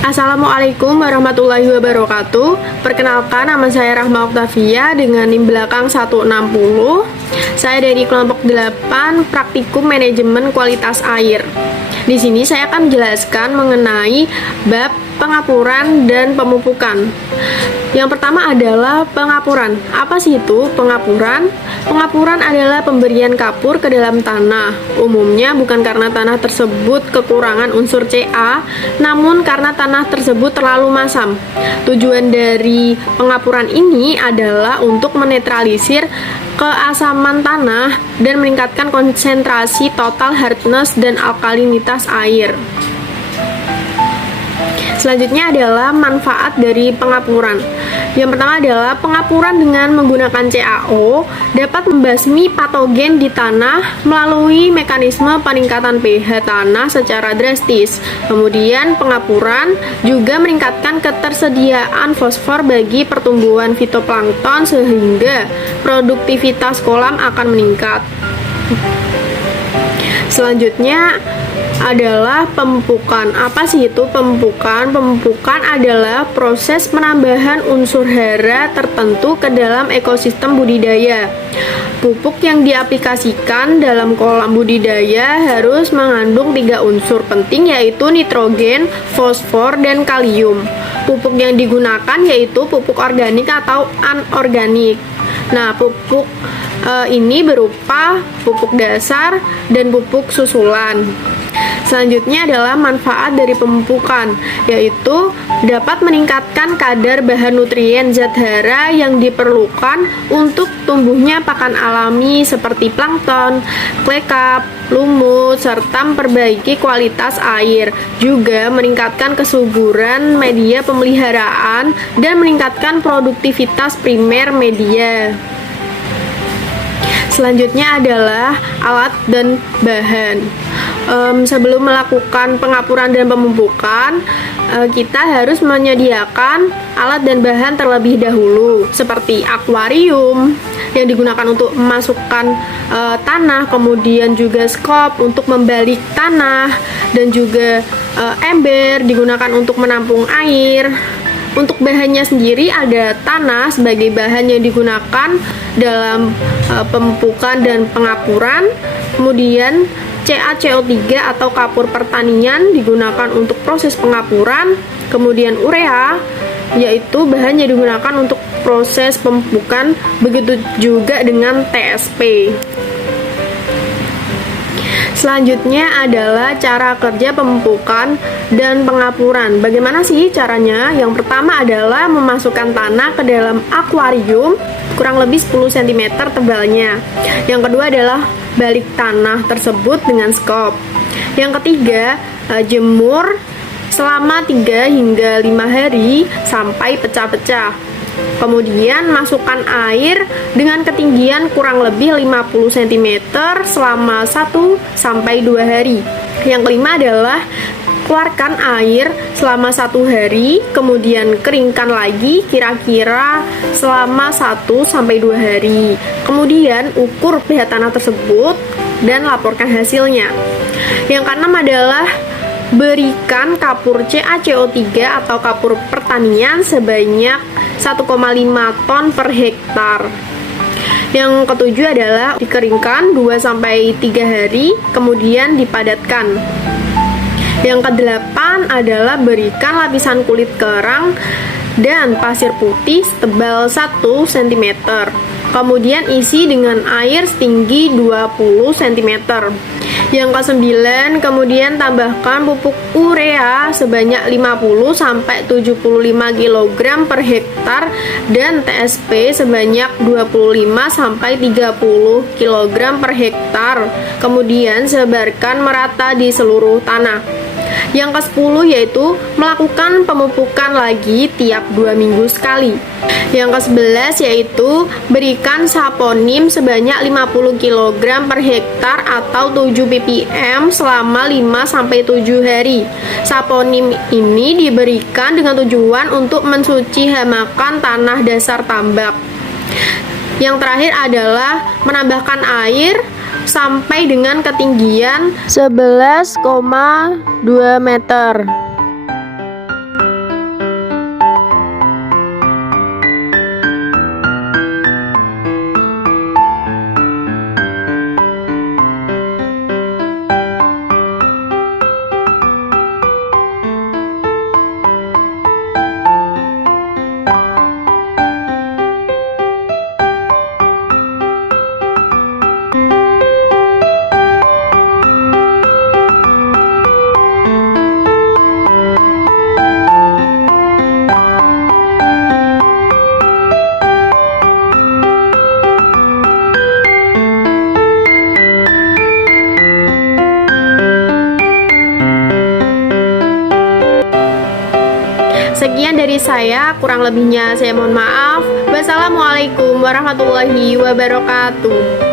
Assalamualaikum warahmatullahi wabarakatuh. Perkenalkan, nama saya Rahma Oktavia dengan NIM belakang 160. Saya dari kelompok 8 Praktikum Manajemen Kualitas Air. Di sini saya akan menjelaskan mengenai bab pengapuran dan pemupukan. Yang pertama adalah pengapuran. Apa sih itu pengapuran? Pengapuran adalah pemberian kapur ke dalam tanah. Umumnya bukan karena tanah tersebut kekurangan unsur Ca, namun karena tanah tersebut terlalu masam. Tujuan dari pengapuran ini adalah untuk menetralisir keasaman tanah dan meningkatkan konsentrasi total hardness dan alkalinitas air. Selanjutnya adalah manfaat dari pengapuran. Yang pertama adalah pengapuran dengan menggunakan CaO dapat membasmi patogen di tanah melalui mekanisme peningkatan pH tanah secara drastis. Kemudian pengapuran juga meningkatkan ketersediaan fosfor bagi pertumbuhan fitoplankton sehingga produktivitas kolam akan meningkat. Selanjutnya adalah pemupukan. Apa sih itu pemupukan? Pemupukan adalah proses penambahan unsur hara tertentu ke dalam ekosistem budidaya. Pupuk yang diaplikasikan dalam kolam budidaya harus mengandung 3 unsur penting, yaitu nitrogen, fosfor, dan kalium. Pupuk yang digunakan yaitu pupuk organik atau anorganik. Nah, pupuk ini berupa pupuk dasar dan pupuk susulan. Selanjutnya adalah manfaat dari pemupukan, yaitu dapat meningkatkan kadar bahan nutrien zat hara yang diperlukan untuk tumbuhnya pakan alami seperti plankton, klekap, lumut, serta memperbaiki kualitas air. Juga meningkatkan kesuburan media pemeliharaan dan meningkatkan produktivitas primer media. Selanjutnya adalah alat dan bahan. Sebelum melakukan pengapuran dan pemupukan, kita harus menyediakan alat dan bahan terlebih dahulu, seperti akuarium yang digunakan untuk memasukkan tanah, kemudian juga skop untuk membalik tanah, dan juga ember digunakan untuk menampung air. Untuk bahannya sendiri ada tanah sebagai bahan yang digunakan dalam pemupukan dan pengapuran. Kemudian CaCO3 atau kapur pertanian digunakan untuk proses pengapuran. Kemudian urea, yaitu bahan yang digunakan untuk proses pemupukan. Begitu juga dengan TSP. Selanjutnya adalah cara kerja pemupukan dan pengapuran. Bagaimana sih caranya? Yang pertama adalah memasukkan tanah ke dalam akuarium kurang lebih 10 cm tebalnya. Yang kedua adalah balik tanah tersebut dengan skop. Yang ketiga, jemur selama 3 hingga 5 hari sampai pecah-pecah. Kemudian masukkan air dengan ketinggian kurang lebih 50 cm selama 1 sampai 2 hari. Yang kelima adalah keluarkan air selama 1 hari, kemudian keringkan lagi kira-kira selama 1 sampai 2 hari. Kemudian ukur pH tanah tersebut dan laporkan hasilnya. Yang keenam adalah berikan kapur CaCO3 atau kapur pertanian sebanyak 1,5 ton per hektar. Yang ketujuh adalah dikeringkan 2-3 hari, kemudian dipadatkan. Yang kedelapan adalah berikan lapisan kulit kerang dan pasir putih setebal 1 cm. Kemudian isi dengan air setinggi 20 cm. Yang ke-9, kemudian tambahkan pupuk urea sebanyak 50-75 kg per hektar dan TSP sebanyak 25-30 kg per hektar. Kemudian sebarkan merata di seluruh tanah. Yang ke-10 yaitu melakukan pemupukan lagi tiap 2 minggu sekali. Yang ke-11 yaitu berikan saponim sebanyak 50 kg per hektar atau 7 ppm selama 5-7 hari. Saponim ini diberikan dengan tujuan untuk mensuci hamakan tanah dasar tambak. Yang terakhir adalah menambahkan air sampai dengan ketinggian 11,2 meter. dari saya, kurang lebihnya saya mohon maaf. Wassalamualaikum warahmatullahi wabarakatuh.